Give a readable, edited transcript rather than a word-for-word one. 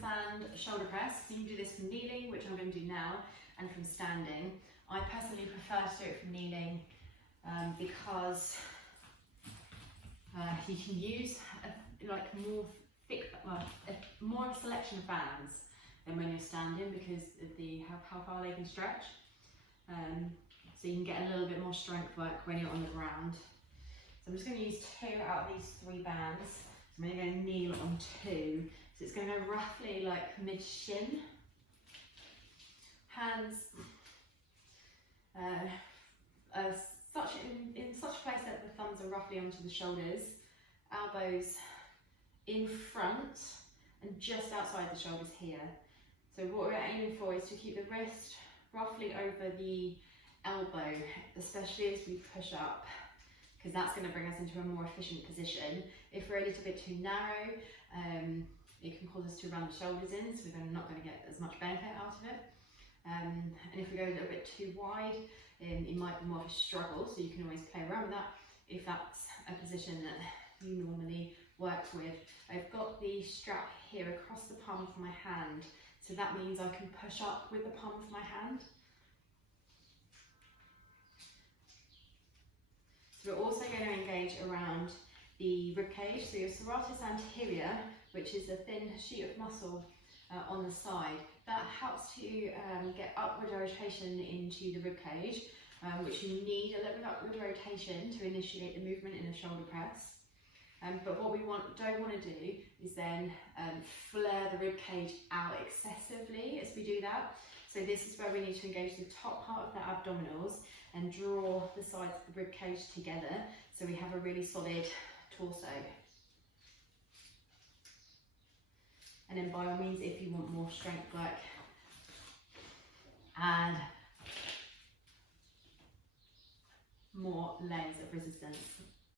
stand shoulder press. You can do this from kneeling, which I'm going to do now, and from standing. I personally prefer to do it from kneeling because you can use more of a selection of bands than when you're standing because of how far they can stretch. So you can get a little bit more strength work when you're on the ground. So I'm just going to use 2 out of these 3 bands. So I'm going to kneel on 2. So it's going to go roughly like mid-shin. Hands in such a place that the thumbs are roughly onto the shoulders. Elbows in front and just outside the shoulders here. So what we're aiming for is to keep the wrist roughly over the elbow, especially as we push up, because that's going to bring us into a more efficient position. If we're a little bit too narrow, it can cause us to run the shoulders in, so we're not going to get as much benefit out of it. And if we go a little bit too wide, it might be more of a struggle, so you can always play around with that if that's a position that you normally work with. I've got the strap here across the palm of my hand, so that means I can push up with the palm of my hand. So we're also going to engage around the rib cage, so your serratus anterior, which is a thin sheet of muscle on the side, that helps to get upward rotation into the rib cage, which you need a little bit of upward rotation to initiate the movement in a shoulder press. But what we don't want to do is then flare the rib cage out excessively as we do that. So this is where we need to engage the top part of the abdominals and draw the sides of the rib cage together so we have a really solid torso. And then by all means, if you want more strength work, add more layers of resistance.